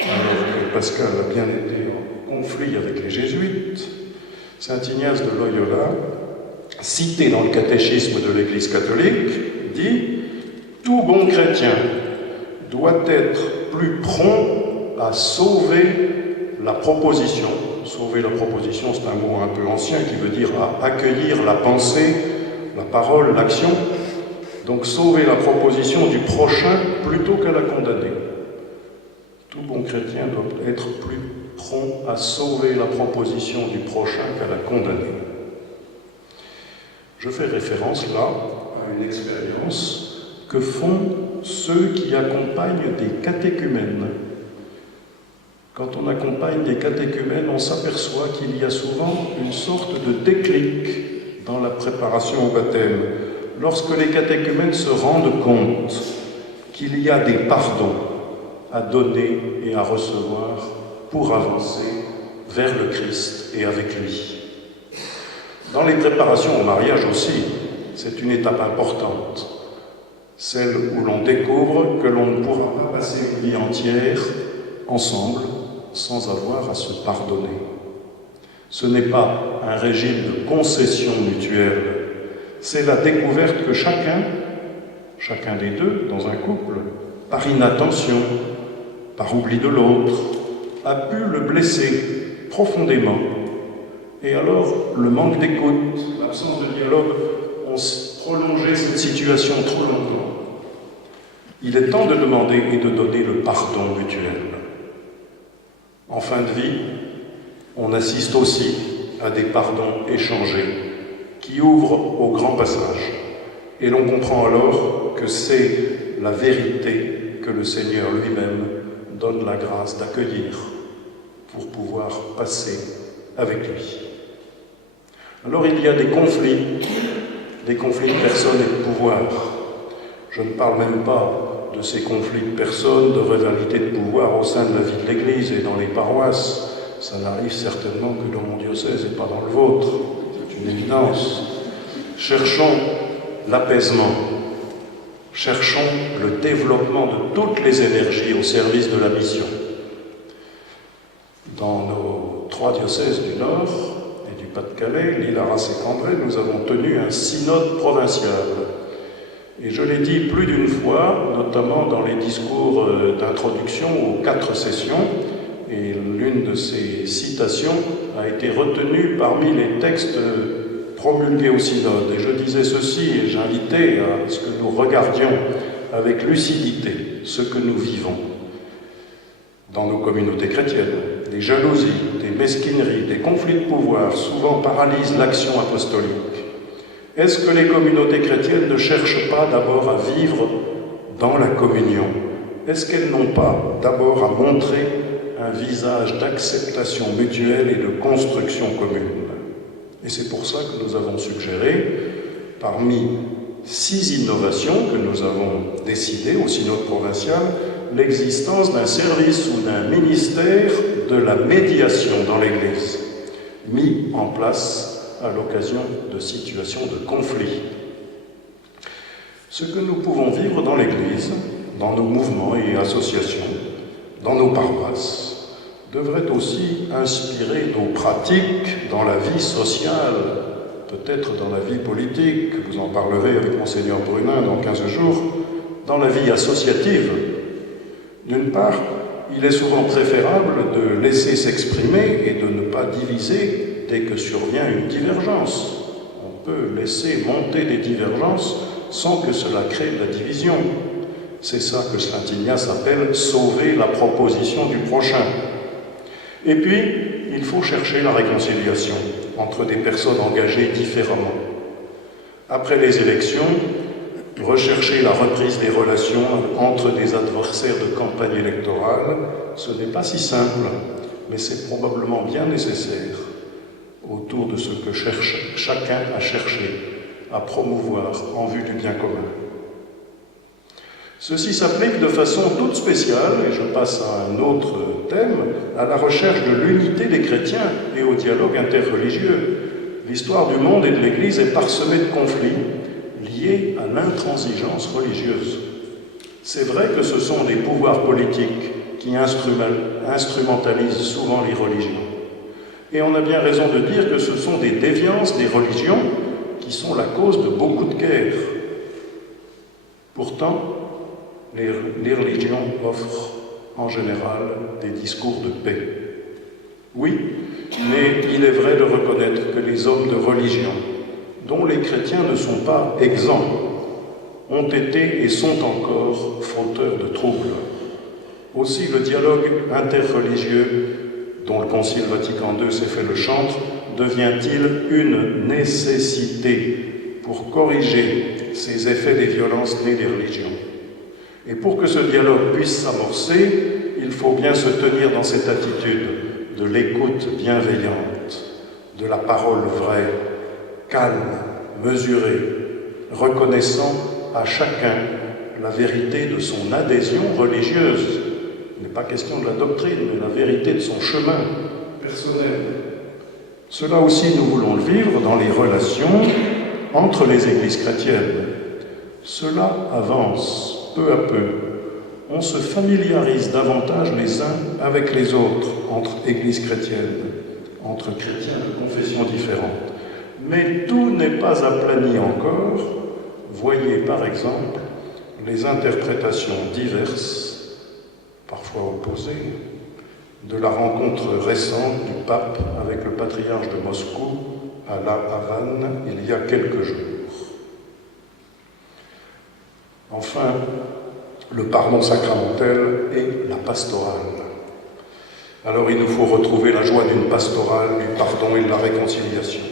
alors que Pascal a bien été en conflit avec les jésuites, saint Ignace de Loyola, cité dans le catéchisme de l'Église catholique, dit « Tout bon chrétien doit être plus prompt à sauver la proposition ». Sauver la proposition, c'est un mot un peu ancien qui veut dire à accueillir la pensée, la parole, l'action. Donc sauver la proposition du prochain plutôt qu'à la condamner. Tout bon chrétien doit être plus prompt à sauver la proposition du prochain qu'à la condamner. Je fais référence là à une expérience que font ceux qui accompagnent des catéchumènes. Quand on accompagne des catéchumènes, on s'aperçoit qu'il y a souvent une sorte de déclic dans la préparation au baptême. Lorsque les catéchumènes se rendent compte qu'il y a des pardons à donner et à recevoir pour avancer vers le Christ et avec lui. Dans les préparations au mariage aussi, c'est une étape importante, celle où l'on découvre que l'on ne pourra pas passer une vie entière ensemble sans avoir à se pardonner. Ce n'est pas un régime de concession mutuelle, c'est la découverte que chacun des deux, dans un couple, par inattention, par oubli de l'autre, a pu le blesser profondément. Et alors, le manque d'écoute, l'absence de dialogue, ont prolongé cette situation trop longtemps. Il est temps de demander et de donner le pardon mutuel. En fin de vie, on assiste aussi à des pardons échangés qui ouvrent au grand passage. Et l'on comprend alors que c'est la vérité que le Seigneur lui-même donne la grâce d'accueillir pour pouvoir passer avec lui. Alors il y a des conflits de personnes et de pouvoir. Je ne parle même pas de ces conflits de personnes, de rivalité de pouvoir au sein de la vie de l'Église et dans les paroisses. Ça n'arrive certainement que dans mon diocèse et pas dans le vôtre. C'est une évidence. Cherchons l'apaisement. Cherchons le développement de toutes les énergies au service de la mission. Dans nos 3 diocèses du Nord et du Pas-de-Calais, l'île Arras et Cambrai, nous avons tenu un synode provincial. Et je l'ai dit plus d'une fois, notamment dans les discours d'introduction aux 4 sessions, et l'une de ces citations a été retenue parmi les textes promulgués au synode. Et je disais ceci, et j'invitais à ce que nous regardions avec lucidité ce que nous vivons dans nos communautés chrétiennes. Des jalousies, des mesquineries, des conflits de pouvoir souvent paralysent l'action apostolique. Est-ce que les communautés chrétiennes ne cherchent pas d'abord à vivre dans la communion? Est-ce qu'elles n'ont pas d'abord à montrer un visage d'acceptation mutuelle et de construction commune? Et c'est pour ça que nous avons suggéré, parmi 6 innovations que nous avons décidées au synode provincial, l'existence d'un service ou d'un ministère de la médiation dans l'Église. mis en place à l'occasion de situations de conflit. Ce que nous pouvons vivre dans l'Église, dans nos mouvements et associations, dans nos paroisses, devrait aussi inspirer nos pratiques dans la vie sociale, peut-être dans la vie politique, vous en parlerez avec Monseigneur Brunin dans 15 jours, dans la vie associative. D'une part, il est souvent préférable de laisser s'exprimer et de ne pas diviser dès que survient une divergence. On peut laisser monter des divergences sans que cela crée de la division. C'est ça que Saint Ignace appelle « sauver la proposition du prochain ». Et puis, il faut chercher la réconciliation entre des personnes engagées différemment. Après les élections, rechercher la reprise des relations entre des adversaires de campagne électorale, ce n'est pas si simple, mais c'est probablement bien nécessaire autour de ce que chacun a cherché à promouvoir en vue du bien commun. Ceci s'applique de façon toute spéciale, et je passe à un autre thème, à la recherche de l'unité des chrétiens et au dialogue interreligieux. L'histoire du monde et de l'Église est parsemée de conflits liés à l'intransigeance religieuse. C'est vrai que ce sont des pouvoirs politiques qui instrumentalisent souvent les religions. Et on a bien raison de dire que ce sont des déviances des religions qui sont la cause de beaucoup de guerres. Pourtant, les religions offrent en général des discours de paix. Oui, mais il est vrai de reconnaître que les hommes de religion, dont les chrétiens ne sont pas exempts, ont été et sont encore fauteurs de troubles. Aussi, le dialogue interreligieux, dont le Concile Vatican II s'est fait le chantre, devient-il une nécessité pour corriger ces effets des violences nées des religions. Et pour que ce dialogue puisse s'amorcer, il faut bien se tenir dans cette attitude de l'écoute bienveillante, de la parole vraie, calme, mesurée, reconnaissant à chacun la vérité de son adhésion religieuse. Il n'est pas question de la doctrine, mais la vérité de son chemin personnel. Cela aussi, nous voulons le vivre dans les relations entre les églises chrétiennes. Cela avance peu à peu. On se familiarise davantage les uns avec les autres entre églises chrétiennes, entre chrétiens de confessions différentes. Mais tout n'est pas aplani encore. Voyez par exemple les interprétations diverses, parfois opposées, de la rencontre récente du pape avec le patriarche de Moscou à La Havane il y a quelques jours. Enfin, le pardon sacramentel et la pastorale. Alors il nous faut retrouver la joie d'une pastorale, du pardon et de la réconciliation.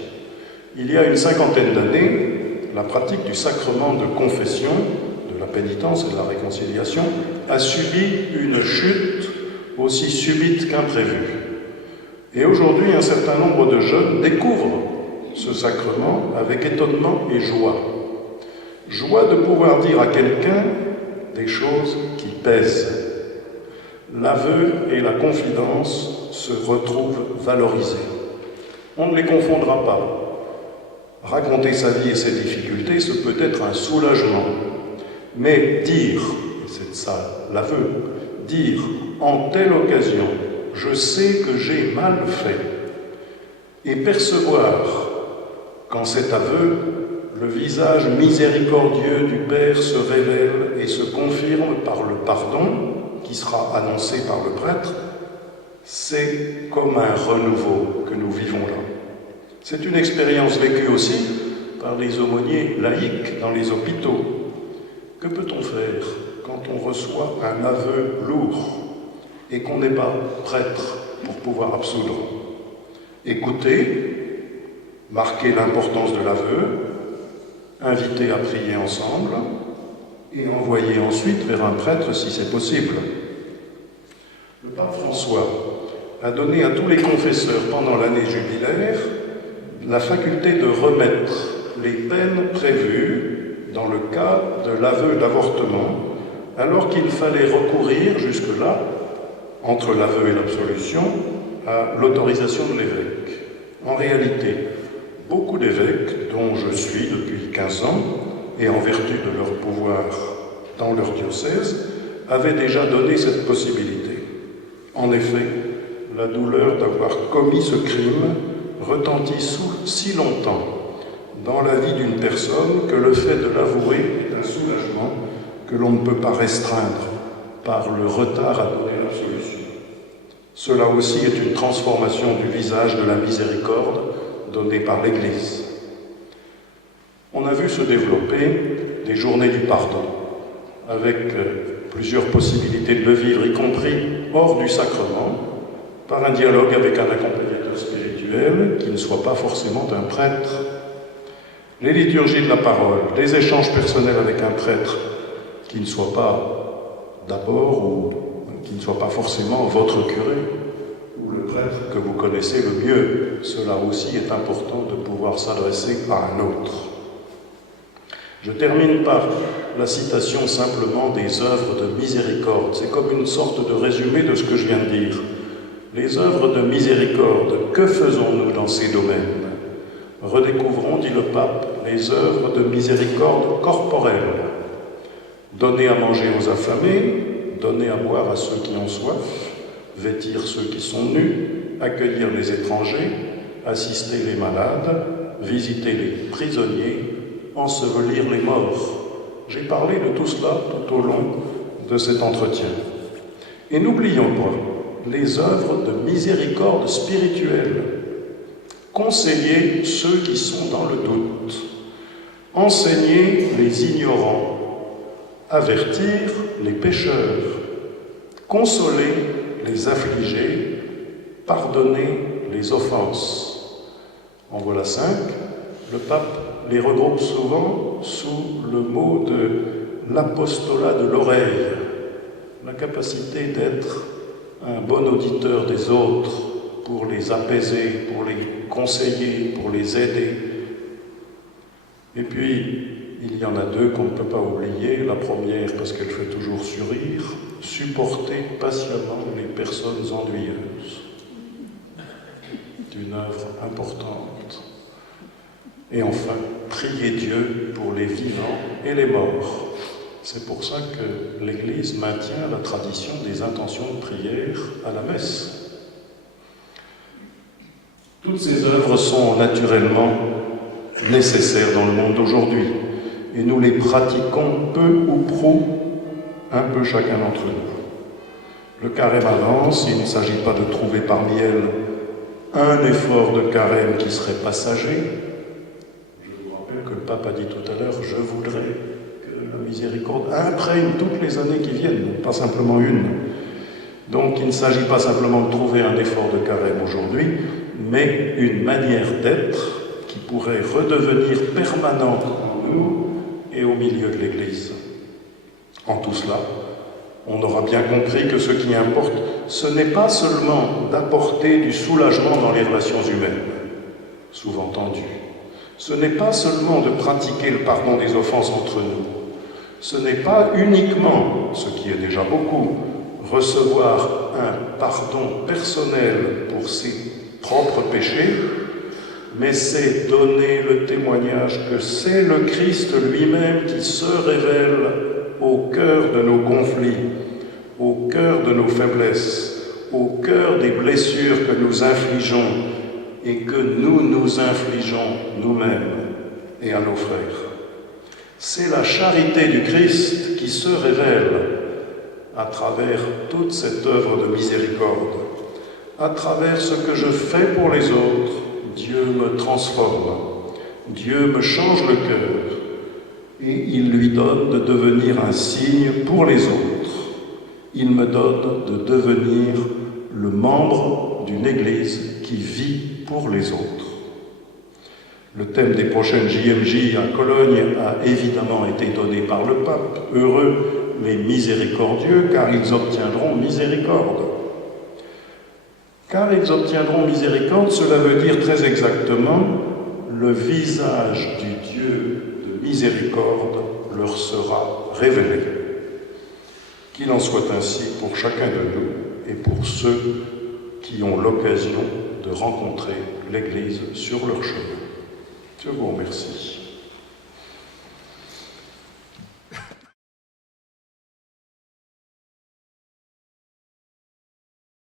Il y a une cinquantaine d'années, la pratique du sacrement de confession, de la pénitence et de la réconciliation, a subi une chute aussi subite qu'imprévue. Et aujourd'hui, un certain nombre de jeunes découvrent ce sacrement avec étonnement et joie. Joie de pouvoir dire à quelqu'un des choses qui pèsent. L'aveu et la confidence se retrouvent valorisés. On ne les confondra pas. Raconter sa vie et ses difficultés, ce peut être un soulagement. Mais dire, c'est ça l'aveu, dire en telle occasion, je sais que j'ai mal fait, et percevoir qu'en cet aveu, le visage miséricordieux du Père se révèle et se confirme par le pardon qui sera annoncé par le prêtre, c'est comme un renouveau que nous vivons là. C'est une expérience vécue aussi par les aumôniers laïcs dans les hôpitaux. Que peut-on faire quand on reçoit un aveu lourd et qu'on n'est pas prêtre pour pouvoir absoudre? Écouter, marquer l'importance de l'aveu, inviter à prier ensemble et envoyer ensuite vers un prêtre si c'est possible. Le pape François a donné à tous les confesseurs pendant l'année jubilaire la faculté de remettre les peines prévues dans le cas de l'aveu d'avortement, alors qu'il fallait recourir jusque-là, entre l'aveu et l'absolution, à l'autorisation de l'évêque. En réalité, beaucoup d'évêques, dont je suis depuis 15 ans, et en vertu de leur pouvoir dans leur diocèse, avaient déjà donné cette possibilité. En effet, la douleur d'avoir commis ce crime retentit si longtemps dans la vie d'une personne que le fait de l'avouer est un soulagement que l'on ne peut pas restreindre par le retard à donner l'absolution. Cela aussi est une transformation du visage de la miséricorde donnée par l'Église. On a vu se développer des journées du pardon, avec plusieurs possibilités de le vivre, y compris hors du sacrement, par un dialogue avec un accompagnateur spirituel qui ne soit pas forcément un prêtre. Les liturgies de la parole, les échanges personnels avec un prêtre qui ne soit pas d'abord ou qui ne soit pas forcément votre curé ou le prêtre que vous connaissez le mieux. Cela aussi est important de pouvoir s'adresser à un autre. Je termine par la citation simplement des œuvres de miséricorde. C'est comme une sorte de résumé de ce que je viens de dire. Les œuvres de miséricorde, que faisons-nous dans ces domaines? Redécouvrons, dit le pape, les œuvres de miséricorde corporelle. Donner à manger aux affamés, donner à boire à ceux qui ont soif, vêtir ceux qui sont nus, accueillir les étrangers, assister les malades, visiter les prisonniers, ensevelir les morts. J'ai parlé de tout cela tout au long de cet entretien. Et n'oublions pas les œuvres de miséricorde spirituelle. Conseiller ceux qui sont dans le doute, enseigner les ignorants, avertir les pécheurs, consoler les affligés, pardonner les offenses. En voilà 5. Le pape les regroupe souvent sous le mot de l'apostolat de l'oreille, la capacité d'être un bon auditeur des autres pour les apaiser, pour les conseiller, pour les aider. Et puis, il y en a 2 qu'on ne peut pas oublier. La première, parce qu'elle fait toujours sourire, supporter patiemment les personnes ennuyeuses. C'est une œuvre importante. Et enfin, prier Dieu pour les vivants et les morts. C'est pour ça que l'Église maintient la tradition des intentions de prière à la messe. Toutes ces œuvres sont naturellement nécessaires dans le monde d'aujourd'hui, et nous les pratiquons peu ou prou, un peu chacun d'entre nous. Le carême avance, il ne s'agit pas de trouver parmi elles un effort de carême qui serait passager. Je vous rappelle que le pape a dit tout à l'heure, je voudrais que la miséricorde imprègne toutes les années qui viennent, pas simplement une. Donc il ne s'agit pas simplement de trouver un effort de carême aujourd'hui, mais une manière d'être qui pourrait redevenir permanente en nous et au milieu de l'Église. En tout cela, on aura bien compris que ce qui importe, ce n'est pas seulement d'apporter du soulagement dans les relations humaines, sous-entendu. Ce n'est pas seulement de pratiquer le pardon des offenses entre nous. Ce n'est pas uniquement, ce qui est déjà beaucoup, recevoir un pardon personnel pour ses propres péchés, mais c'est donner le témoignage que c'est le Christ lui-même qui se révèle au cœur de nos conflits, au cœur de nos faiblesses, au cœur des blessures que nous infligeons et que nous nous infligeons nous-mêmes et à nos frères. C'est la charité du Christ qui se révèle à travers toute cette œuvre de miséricorde. À travers ce que je fais pour les autres, Dieu me transforme, Dieu me change le cœur et il lui donne de devenir un signe pour les autres. Il me donne de devenir le membre d'une Église qui vit pour les autres. Le thème des prochaines JMJ à Cologne a évidemment été donné par le pape. Heureux les miséricordieux, car ils obtiendront miséricorde. Car ils obtiendront miséricorde, cela veut dire très exactement le visage du Dieu de miséricorde leur sera révélé. Qu'il en soit ainsi pour chacun de nous et pour ceux qui ont l'occasion de rencontrer l'Église sur leur chemin. Je vous remercie.